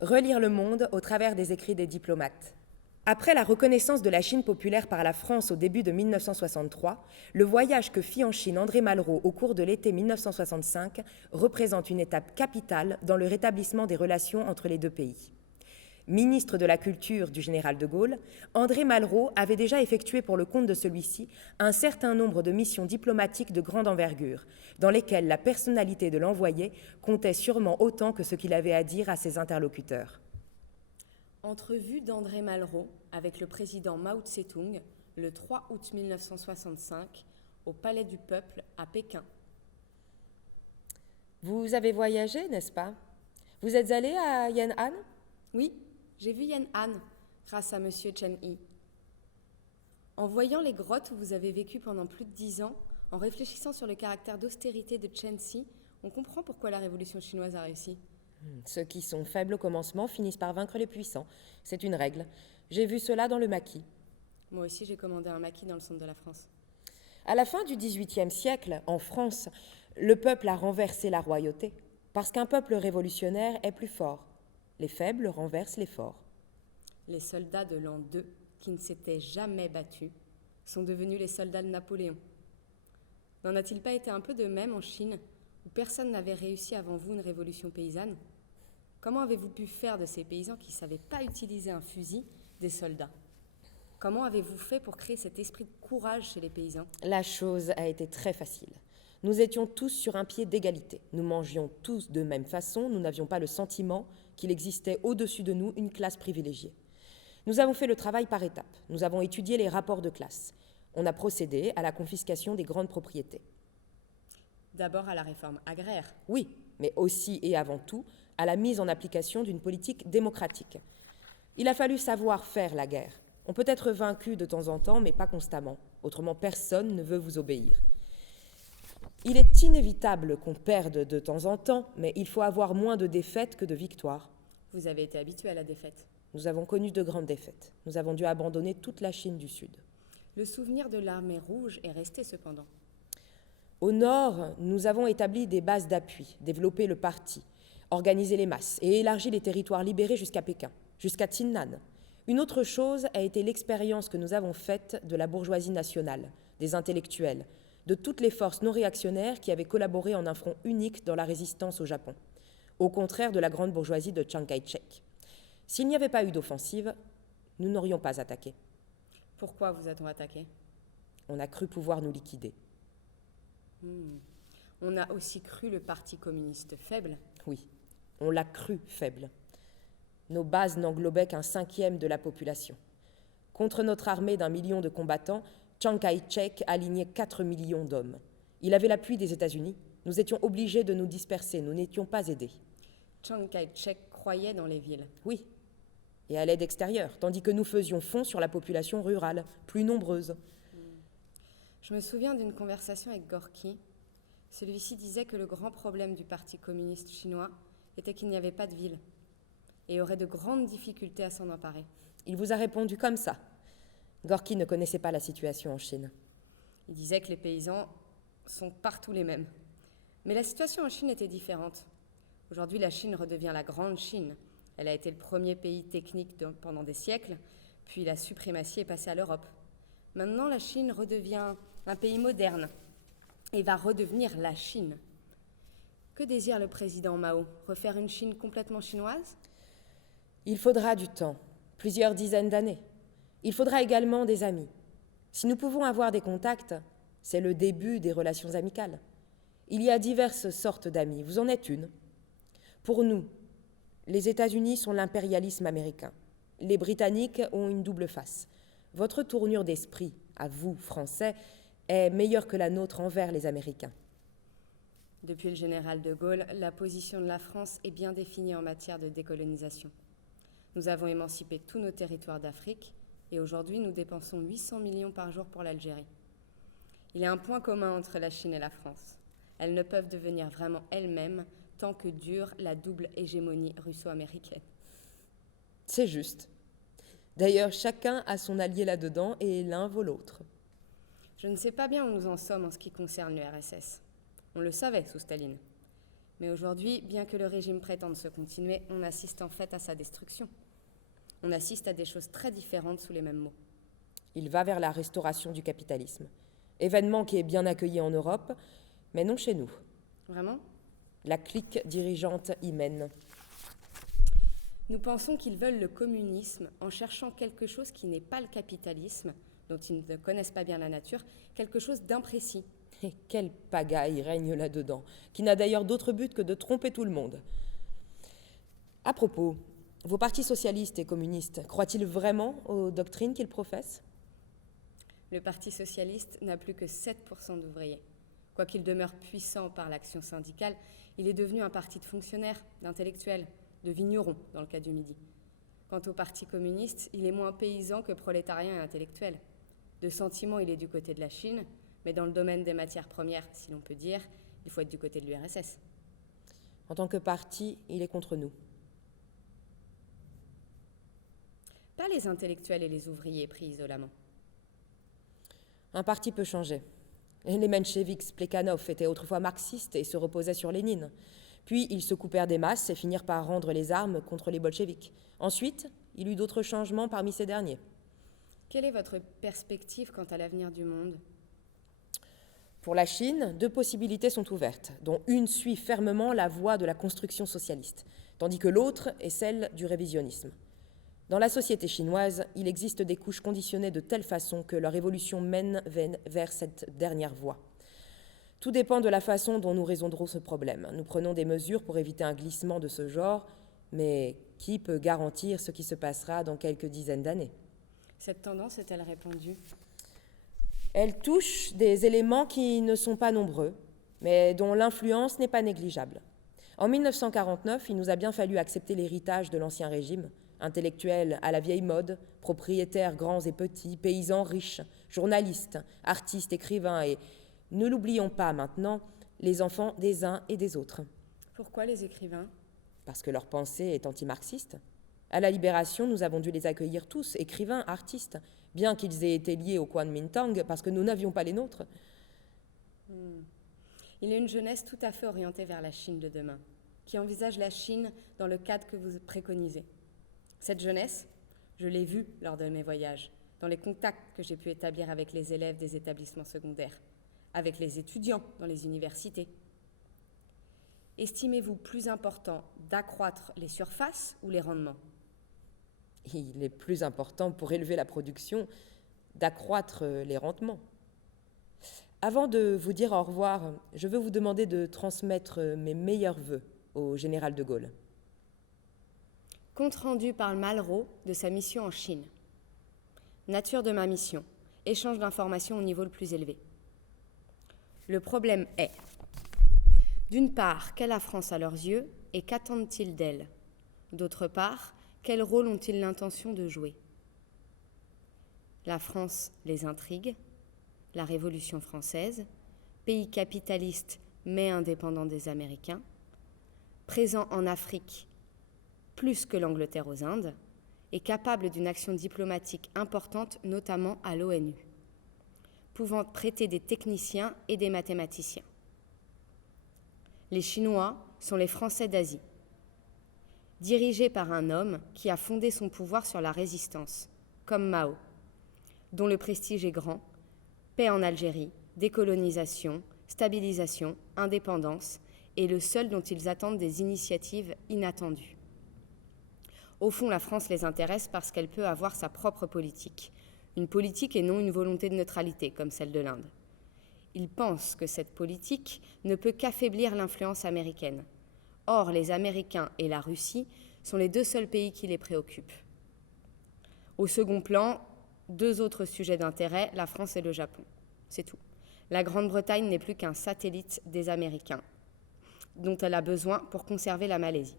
Relire le monde au travers des écrits des diplomates. Après la reconnaissance de la Chine populaire par la France au début de 1963, le voyage que fit en Chine André Malraux au cours de l'été 1965 représente une étape capitale dans le rétablissement des relations entre les deux pays. Ministre de la Culture du général de Gaulle, André Malraux avait déjà effectué pour le compte de celui-ci un certain nombre de missions diplomatiques de grande envergure, dans lesquelles la personnalité de l'envoyé comptait sûrement autant que ce qu'il avait à dire à ses interlocuteurs. Entrevue d'André Malraux avec le président Mao Tse-tung le 3 août 1965 au Palais du Peuple à Pékin. Vous avez voyagé, n'est-ce pas? Vous êtes allé à Yan'an? Oui, j'ai vu Yan'an grâce à Monsieur Chen Yi. En voyant les grottes où vous avez vécu pendant plus de 10 ans, en réfléchissant sur le caractère d'austérité de Chen Xi, on comprend pourquoi la révolution chinoise a réussi. Ceux qui sont faibles au commencement finissent par vaincre les puissants. C'est une règle. J'ai vu cela dans le maquis. Moi aussi, j'ai commandé un maquis dans le centre de la France. À la fin du XVIIIe siècle, en France, le peuple a renversé la royauté, parce qu'un peuple révolutionnaire est plus fort. Les faibles renversent les forts. Les soldats de l'an 2, qui ne s'étaient jamais battus, sont devenus les soldats de Napoléon. N'en a-t-il pas été un peu de même en Chine, où personne n'avait réussi avant vous une révolution paysanne? Comment avez-vous pu faire de ces paysans qui ne savaient pas utiliser un fusil des soldats? Comment avez-vous fait pour créer cet esprit de courage chez les paysans? La chose a été très facile. Nous étions tous sur un pied d'égalité. Nous mangions tous de même façon, nous n'avions pas le sentiment qu'il existait au-dessus de nous une classe privilégiée. Nous avons fait le travail par étapes. Nous avons étudié les rapports de classe. On a procédé à la confiscation des grandes propriétés. D'abord à la réforme agraire. Oui, mais aussi et avant tout à la mise en application d'une politique démocratique. Il a fallu savoir faire la guerre. On peut être vaincu de temps en temps, mais pas constamment. Autrement, personne ne veut vous obéir. Il est inévitable qu'on perde de temps en temps, mais il faut avoir moins de défaites que de victoires. Vous avez été habitué à la défaite. Nous avons connu de grandes défaites. Nous avons dû abandonner toute la Chine du Sud. Le souvenir de l'armée rouge est resté cependant. Au nord, nous avons établi des bases d'appui, développé le parti, organisé les masses et élargi les territoires libérés jusqu'à Pékin, jusqu'à Xinnan. Une autre chose a été l'expérience que nous avons faite de la bourgeoisie nationale, des intellectuels, de toutes les forces non réactionnaires qui avaient collaboré en un front unique dans la résistance au Japon, au contraire de la grande bourgeoisie de Chiang Kai-shek. S'il n'y avait pas eu d'offensive, nous n'aurions pas attaqué. Pourquoi vous a-t-on attaqué? On a cru pouvoir nous liquider. On a aussi cru le Parti communiste faible. Oui, on l'a cru faible. Nos bases n'englobaient qu'un cinquième de la population. Contre notre armée d'1 million de combattants, Chiang Kai-shek alignait 4 millions d'hommes. Il avait l'appui des États-Unis. Nous étions obligés de nous disperser, nous n'étions pas aidés. Chiang Kai-shek croyait dans les villes. Oui, et à l'aide extérieure, tandis que nous faisions fond sur la population rurale, plus nombreuse. Je me souviens d'une conversation avec Gorky. Celui-ci disait que le grand problème du Parti communiste chinois était qu'il n'y avait pas de ville et aurait de grandes difficultés à s'en emparer. Il vous a répondu comme ça. Gorky ne connaissait pas la situation en Chine. Il disait que les paysans sont partout les mêmes. Mais la situation en Chine était différente. Aujourd'hui, la Chine redevient la grande Chine. Elle a été le premier pays technique pendant des siècles, puis la suprématie est passée à l'Europe. Maintenant, la Chine redevient un pays moderne et va redevenir la Chine. Que désire le président Mao? Refaire une Chine complètement chinoise? Il faudra du temps, plusieurs dizaines d'années. Il faudra également des amis. Si nous pouvons avoir des contacts, c'est le début des relations amicales. Il y a diverses sortes d'amis, vous en êtes une. Pour nous, les États-Unis sont l'impérialisme américain. Les Britanniques ont une double face. Votre tournure d'esprit, à vous, Français, est meilleure que la nôtre envers les Américains. Depuis le général de Gaulle, la position de la France est bien définie en matière de décolonisation. Nous avons émancipé tous nos territoires d'Afrique et aujourd'hui nous dépensons 800 millions par jour pour l'Algérie. Il y a un point commun entre la Chine et la France. Elles ne peuvent devenir vraiment elles-mêmes tant que dure la double hégémonie russo-américaine. C'est juste. D'ailleurs, chacun a son allié là-dedans et l'un vaut l'autre. Je ne sais pas bien où nous en sommes en ce qui concerne l'URSS. On le savait sous Staline. Mais aujourd'hui, bien que le régime prétende se continuer, on assiste en fait à sa destruction. On assiste à des choses très différentes sous les mêmes mots. Il va vers la restauration du capitalisme. Événement qui est bien accueilli en Europe, mais non chez nous. Vraiment ? La clique dirigeante y mène. Nous pensons qu'ils veulent le communisme en cherchant quelque chose qui n'est pas le capitalisme, dont ils ne connaissent pas bien la nature, quelque chose d'imprécis. Et quelle pagaille règne là-dedans, qui n'a d'ailleurs d'autre but que de tromper tout le monde. À propos, vos partis socialistes et communistes croient-ils vraiment aux doctrines qu'ils professent ? Le Parti socialiste n'a plus que 7% d'ouvriers. Quoiqu'il demeure puissant par l'action syndicale, il est devenu un parti de fonctionnaires, d'intellectuels, de vignerons, dans le cas du Midi. Quant au Parti communiste, il est moins paysan que prolétarien et intellectuel. De sentiment, il est du côté de la Chine, mais dans le domaine des matières premières, si l'on peut dire, il faut être du côté de l'URSS. En tant que parti, il est contre nous. Pas les intellectuels et les ouvriers pris isolément. Un parti peut changer. Les mencheviks, Plekhanov, étaient autrefois marxistes et se reposaient sur Lénine. Puis ils se coupèrent des masses et finirent par rendre les armes contre les bolcheviks. Ensuite, il y eut d'autres changements parmi ces derniers. Quelle est votre perspective quant à l'avenir du monde ? Pour la Chine, 2 possibilités sont ouvertes, dont une suit fermement la voie de la construction socialiste, tandis que l'autre est celle du révisionnisme. Dans la société chinoise, il existe des couches conditionnées de telle façon que leur évolution mène vers cette dernière voie. Tout dépend de la façon dont nous résoudrons ce problème. Nous prenons des mesures pour éviter un glissement de ce genre, mais qui peut garantir ce qui se passera dans quelques dizaines d'années ? Cette tendance est-elle répandue ? Elle touche des éléments qui ne sont pas nombreux, mais dont l'influence n'est pas négligeable. En 1949, il nous a bien fallu accepter l'héritage de l'Ancien Régime, intellectuels à la vieille mode, propriétaires grands et petits, paysans riches, journalistes, artistes, écrivains et, ne l'oublions pas maintenant, les enfants des uns et des autres. Pourquoi les écrivains ? Parce que leur pensée est antimarxiste. À la Libération, nous avons dû les accueillir tous, écrivains, artistes, bien qu'ils aient été liés au Kuomintang, parce que nous n'avions pas les nôtres. Il y a une jeunesse tout à fait orientée vers la Chine de demain, qui envisage la Chine dans le cadre que vous préconisez. Cette jeunesse, je l'ai vue lors de mes voyages, dans les contacts que j'ai pu établir avec les élèves des établissements secondaires, avec les étudiants dans les universités. Estimez-vous plus important d'accroître les surfaces ou les rendements ? Il est plus important pour élever la production d'accroître les rendements. Avant de vous dire au revoir, je veux vous demander de transmettre mes meilleurs vœux au général de Gaulle. Compte rendu par Malraux de sa mission en Chine. Nature de ma mission. Échange d'informations au niveau le plus élevé. Le problème est, d'une part, qu'est la France à leurs yeux et qu'attendent-ils d'elle ? D'autre part, quel rôle ont-ils l'intention de jouer ? La France les intrigue, la Révolution française, pays capitaliste mais indépendant des Américains, présent en Afrique plus que l'Angleterre aux Indes, et capable d'une action diplomatique importante, notamment à l'ONU, pouvant prêter des techniciens et des mathématiciens. Les Chinois sont les Français d'Asie, dirigés par un homme qui a fondé son pouvoir sur la résistance, comme Mao, dont le prestige est grand, paix en Algérie, décolonisation, stabilisation, indépendance, et le seul dont ils attendent des initiatives inattendues. Au fond, la France les intéresse parce qu'elle peut avoir sa propre politique, une politique et non une volonté de neutralité comme celle de l'Inde. Ils pensent que cette politique ne peut qu'affaiblir l'influence américaine. Or, les Américains et la Russie sont les 2 seuls pays qui les préoccupent. Au second plan, 2 autres sujets d'intérêt, la France et le Japon. C'est tout. La Grande-Bretagne n'est plus qu'un satellite des Américains, dont elle a besoin pour conserver la Malaisie.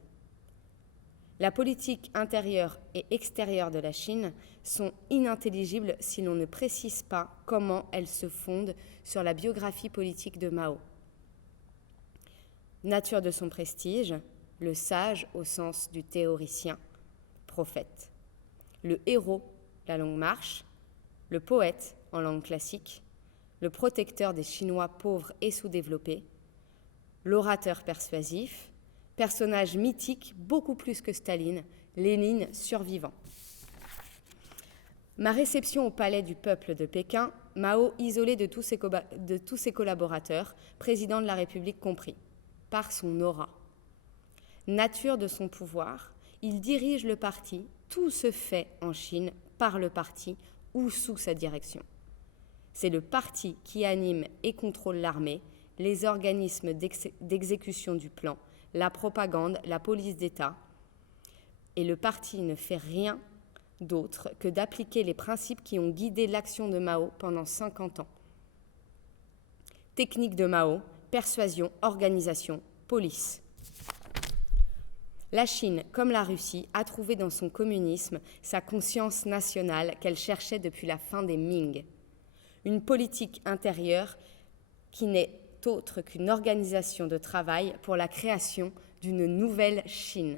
La politique intérieure et extérieure de la Chine sont inintelligibles si l'on ne précise pas comment elles se fondent sur la biographie politique de Mao. Nature de son prestige, le sage au sens du théoricien, prophète. Le héros, la longue marche, le poète en langue classique, le protecteur des Chinois pauvres et sous-développés, l'orateur persuasif, personnage mythique beaucoup plus que Staline, Lénine survivant. Ma réception au palais du peuple de Pékin, Mao isolé de tous ses collaborateurs, président de la République compris, par son aura. Nature de son pouvoir, il dirige le parti, tout se fait en Chine par le parti ou sous sa direction. C'est le parti qui anime et contrôle l'armée, les organismes d'exécution du plan, la propagande, la police d'État. Et le parti ne fait rien d'autre que d'appliquer les principes qui ont guidé l'action de Mao pendant 50 ans. Technique de Mao, persuasion, organisation, police. La Chine, comme la Russie, a trouvé dans son communisme sa conscience nationale qu'elle cherchait depuis la fin des Ming. Une politique intérieure qui n'est autre qu'une organisation de travail pour la création d'une nouvelle Chine.